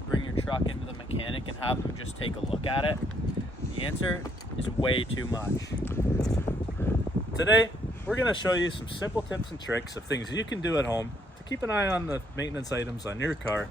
to bring your truck into the mechanic and have them just take a look at it? The answer is way too much. Today, we're going to show you some simple tips and tricks of things you can do at home to keep an eye on the maintenance items on your car,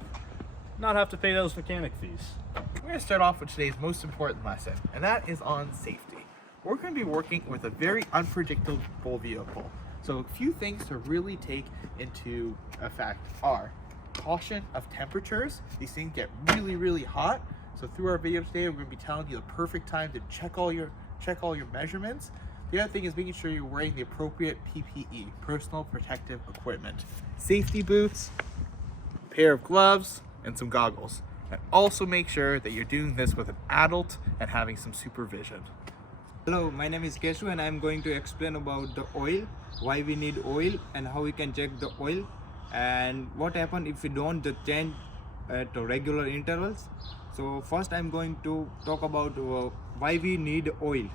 not have to pay those mechanic fees. We're going to start off with today's most important lesson, and that is on safety. We're going to be working with a very unpredictable vehicle. So a few things to really take into effect are caution of temperatures. These things get really hot. So through our video today, we're going to be telling you the perfect time to check all your measurements. The other thing is making sure you're wearing the appropriate PPE, personal protective equipment, safety boots, a pair of gloves, and some goggles. And also make sure that you're doing this with an adult and having some supervision. Hello, my name is Keshu and I'm going to explain about the oil, why we need oil and how we can check the oil and what happens if we don't change at regular intervals. So first I'm going to talk about why we need oil.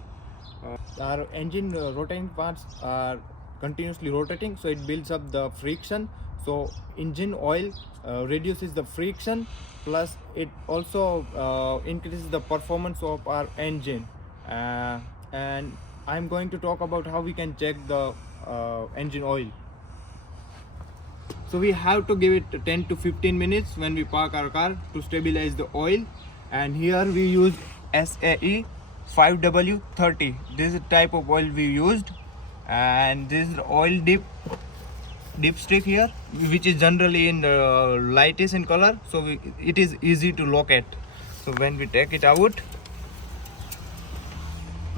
Our engine rotating parts are continuously rotating, so it builds up the friction. So engine oil reduces the friction, plus it also increases the performance of our engine. And I'm going to talk about how we can check the engine oil. So we have to give it 10 to 15 minutes when we park our car to stabilize the oil. And here we use SAE 5W30. This is the type of oil we used, and this is the oil dipstick here, which is generally in lightish in color, so it is easy to locate. So when we take it out,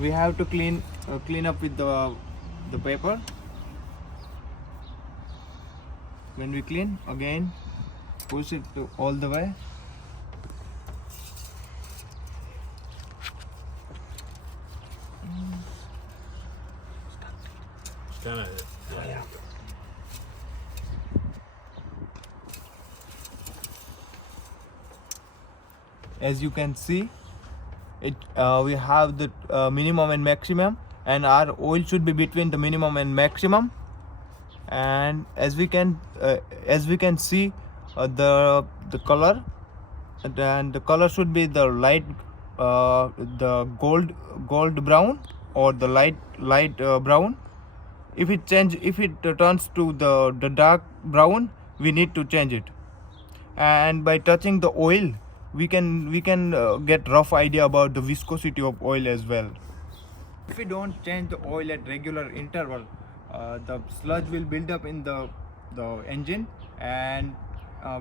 we have to clean up with the paper. When we clean, again push it all the way. As you can see, we have the minimum and maximum, and our oil should be between the minimum and maximum. And as we can see, the color, and the color should be the light, the gold brown or the light brown. If it turns to the dark brown, we need to change it. And by touching the oil, we can get rough idea about the viscosity of oil as well. If we don't change the oil at regular interval, the sludge will build up in the engine, and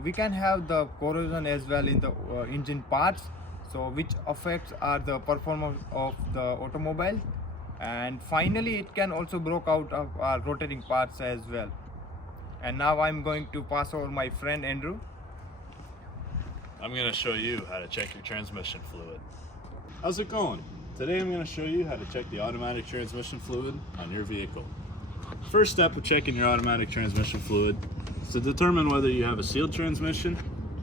we can have the corrosion as well in the engine parts, so which affects the performance of the automobile. And finally, it can also break out of our rotating parts as well. And now I'm going to pass over my friend Andrew. I'm going to show you how to check your transmission fluid. How's it going? Today I'm going to show you how to check the automatic transmission fluid on your vehicle. First step of checking your automatic transmission fluid is to determine whether you have a sealed transmission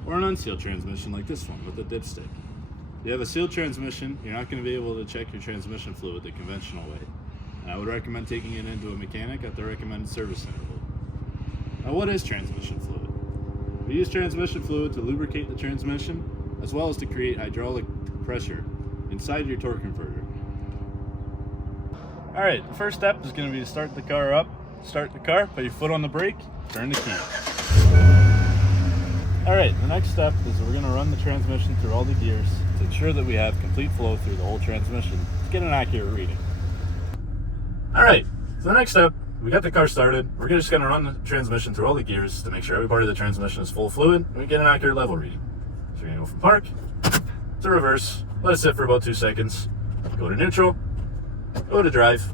or an unsealed transmission like this one with a dipstick. If you have a sealed transmission, you're not going to be able to check your transmission fluid the conventional way. And I would recommend taking it into a mechanic at the recommended service interval. Now, what is transmission fluid? We use transmission fluid to lubricate the transmission, as well as to create hydraulic pressure inside your torque converter. Alright, the first step is going to be to start the car up. Start the car, put your foot on the brake, turn the key. Alright, the next step is we're going to run the transmission through all the gears to ensure that we have complete flow through the whole transmission to get an accurate reading. Alright, so the next step, we got the car started. We're just going to run the transmission through all the gears to make sure every part of the transmission is full of fluid and we get an accurate level reading. So you're going to go from park to reverse, let it sit for about 2 seconds, go to neutral, go to drive,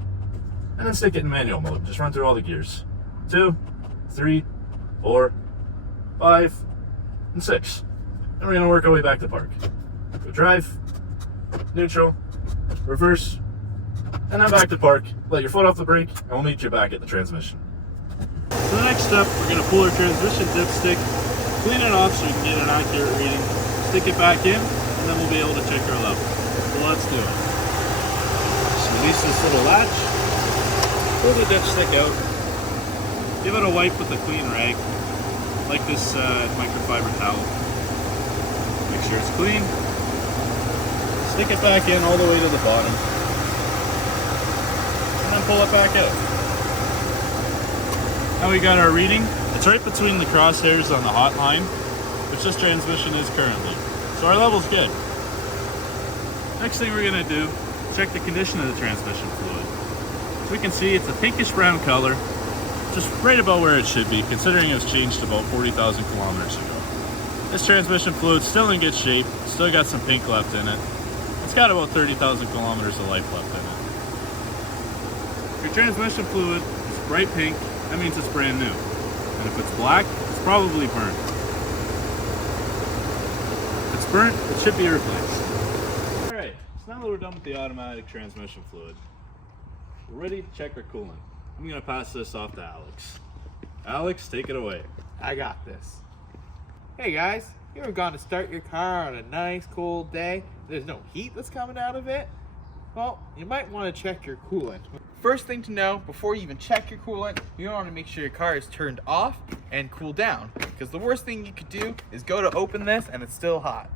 and then stick it in manual mode. Just run through all the gears. 2, 3, 4, 5, and 6. Then we're going to work our way back to park. Go drive, neutral, reverse, and then back to park. Let your foot off the brake, and we'll meet you back at the transmission. So the next step, we're going to pull our transmission dipstick, clean it off so we can get an accurate reading, stick it back in, and then we'll be able to check our level. So let's do it. Just release this little latch, pull the dipstick out, give it a wipe with a clean rag, like this microfiber towel. sure it's clean. Stick it back in all the way to the bottom. And then pull it back out. Now we got our reading. It's right between the crosshairs on the hot line, which this transmission is currently. So our level's good. Next thing we're gonna do, check the condition of the transmission fluid. As we can see, it's a pinkish brown color, just right about where it should be, considering it was changed about 40,000 kilometers ago. This transmission fluid's still in good shape, still got some pink left in it. It's got about 30,000 kilometers of life left in it. If your transmission fluid is bright pink, that means it's brand new. And if it's black, it's probably burnt. If it's burnt, it should be replaced. Alright, so now that we're done with the automatic transmission fluid, we're ready to check our coolant. I'm gonna pass this off to Alex. Alex, take it away. I got this. Hey guys, you ever gone to start your car on a nice cold day? There's no heat that's coming out of it? Well, you might want to check your coolant. First thing to know, before you even check your coolant, you want to make sure your car is turned off and cooled down. Because the worst thing you could do is go to open this and it's still hot.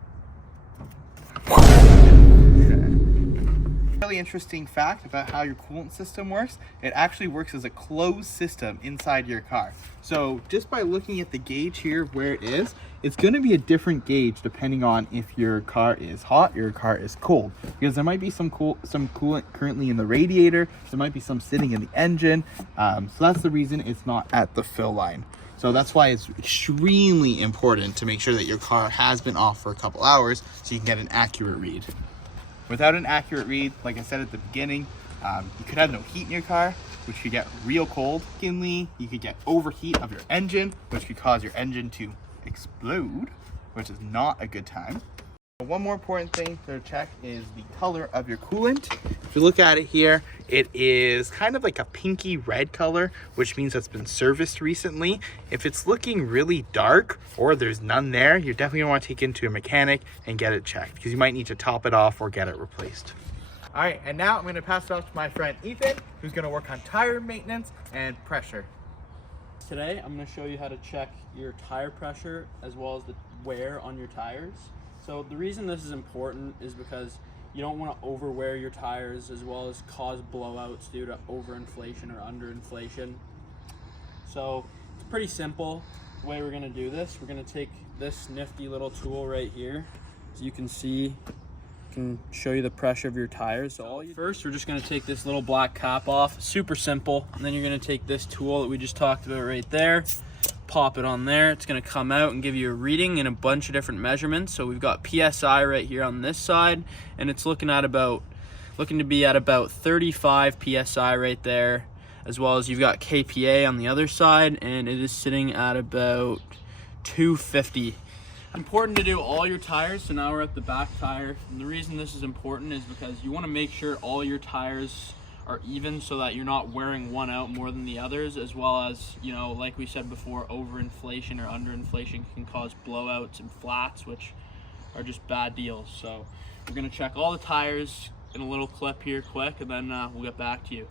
Really interesting fact about how your coolant system works. It actually works as a closed system inside your car. So just by looking at the gauge here where it is, it's going to be a different gauge depending on if your car is hot or your car is cold. Because there might be some coolant currently in the radiator, there might be some sitting in the engine. So that's the reason it's not at the fill line. So that's why it's extremely important to make sure that your car has been off for a couple hours so you can get an accurate read. Without an accurate read, like I said at the beginning, you could have no heat in your car, which could get real cold. Secondly, you could get overheat of your engine, which could cause your engine to explode, which is not a good time. One more important thing to check is the color of your coolant. If you look at it here, it is kind of like a pinky red color, which means it's been serviced recently. If it's looking really dark or there's none there, you're definitely gonna want to take it into a mechanic and get it checked because you might need to top it off or get it replaced. All right, and now I'm gonna pass it off to my friend Ethan, who's gonna work on tire maintenance and pressure. Today, I'm going to show you how to check your tire pressure as well as the wear on your tires. So the reason this is important is because you don't want to overwear your tires as well as cause blowouts due to overinflation or underinflation. So it's pretty simple the way we're going to do this. We're going to take this nifty little tool right here. So you can see, can show you the pressure of your tires. So first, we're just going to take this little black cap off. Super simple. And then you're going to take this tool that we just talked about right there, pop it on there. It's going to come out and give you a reading in a bunch of different measurements. So we've got PSI right here on this side, and it's looking to be at about 35 PSI right there, as well as you've got KPA on the other side, and it is sitting at about 250. Important to do all your tires. So now we're at the back tire, and the reason this is important is because you want to make sure all your tires are even so that you're not wearing one out more than the others, as well as, you know, like we said before, overinflation or underinflation can cause blowouts and flats, which are just bad deals. So we're going to check all the tires in a little clip here quick, and then we'll get back to you.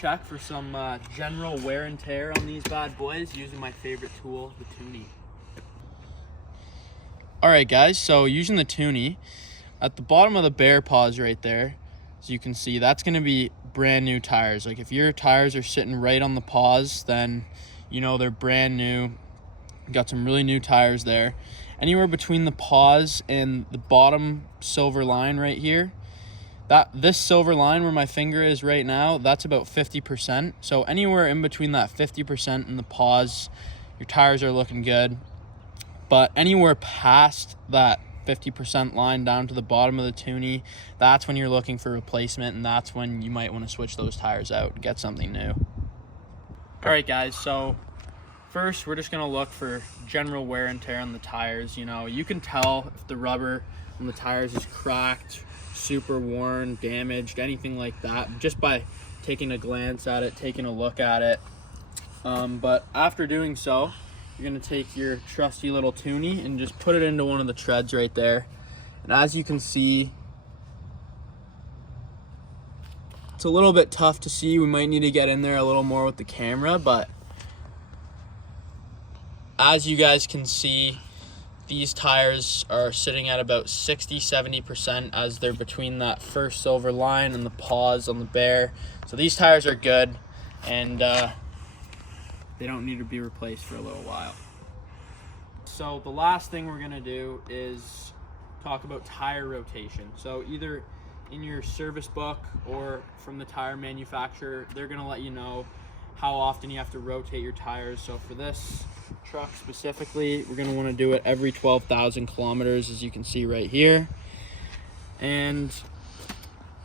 Check for some general wear and tear on these bad boys using my favorite tool, the Toonie. Alright guys, so using the Toonie, at the bottom of the bear paws right there, as you can see, that's going to be brand new tires. Like if your tires are sitting right on the paws, then you know they're brand new. Got some really new tires there. Anywhere between the paws and the bottom silver line right here, this silver line where my finger is right now, that's about 50%. So anywhere in between that 50% and the paws, your tires are looking good. But anywhere past that 50% line down to the bottom of the Toonie, that's when you're looking for replacement, and that's when you might want to switch those tires out and get something new. All right guys, so First, we're just gonna look for general wear and tear on the tires. You know, you can tell if the rubber on the tires is cracked, super worn, damaged, anything like that, just by taking a glance at it, taking a look at it. But after doing so, you're gonna take your trusty little toonie and just put it into one of the treads right there. And as you can see, it's a little bit tough to see. We might need to get in there a little more with the camera, but as you guys can see, these tires are sitting at about 60-70% as they're between that first silver line and the pause on the Bear. So these tires are good, and they don't need to be replaced for a little while. So the last thing we're gonna do is talk about tire rotation. So either in your service book or from the tire manufacturer, they're gonna let you know how often you have to rotate your tires. So for this truck specifically, we're gonna wanna do it every 12,000 kilometers, as you can see right here. And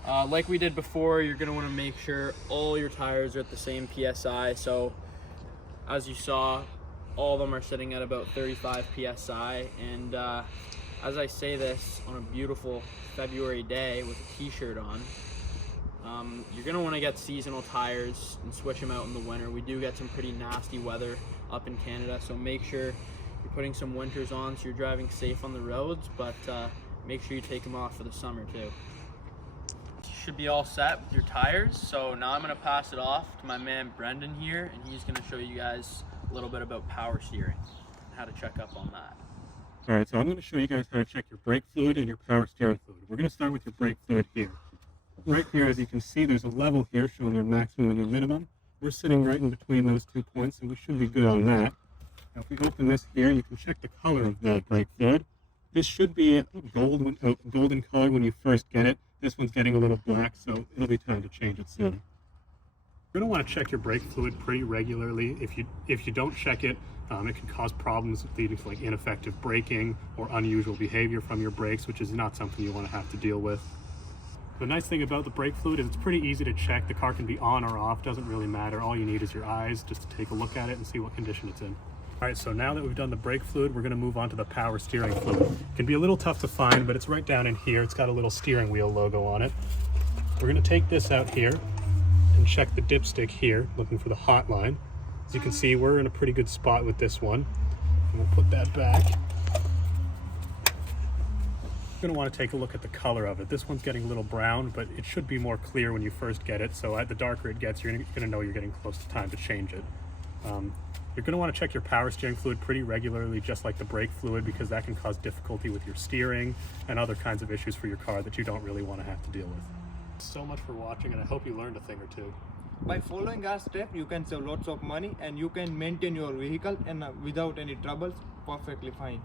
like we did before, you're gonna wanna make sure all your tires are at the same PSI. So as you saw, all of them are sitting at about 35 PSI. And as I say this on a beautiful February day with a t-shirt on, you're gonna wanna get seasonal tires and switch them out in the winter. We do get some pretty nasty weather up in Canada, so make sure you're putting some winters on so you're driving safe on the roads, but make sure you take them off for the summer too. You should be all set with your tires. So now I'm gonna pass it off to my man Brendan here, and he's gonna show you guys a little bit about power steering and how to check up on that. All right, so I'm going to show you guys how to check your brake fluid and your power steering fluid. We're going to start with your brake fluid here. Right here, as you can see, there's a level here showing your maximum and your minimum. We're sitting right in between those 2 points, and we should be good on that. Now, if we open this here, you can check the color of that brake fluid. This should be golden color when you first get it. This one's getting a little black, so it'll be time to change it soon. You're going to want to check your brake fluid pretty regularly. If you don't check it, it can cause problems leading to like ineffective braking or unusual behavior from your brakes, which is not something you want to have to deal with. The nice thing about the brake fluid is it's pretty easy to check. The car can be on or off, doesn't really matter. All you need is your eyes just to take a look at it and see what condition it's in. All right, so now that we've done the brake fluid, we're going to move on to the power steering fluid. It can be a little tough to find, but it's right down in here. It's got a little steering wheel logo on it. We're going to take this out here and check the dipstick here, looking for the hot line. As you can see, we're in a pretty good spot with this one. And we'll put that back. You're going to want to take a look at the color of it. This one's getting a little brown, but it should be more clear when you first get it. So the darker it gets, you're going to know you're getting close to time to change it. You're going to want to check your power steering fluid pretty regularly, just like the brake fluid, because that can cause difficulty with your steering and other kinds of issues for your car that you don't really want to have to deal with. So much for watching, and I hope you learned a thing or two. By following our step, you can save lots of money and you can maintain your vehicle and without any troubles perfectly fine.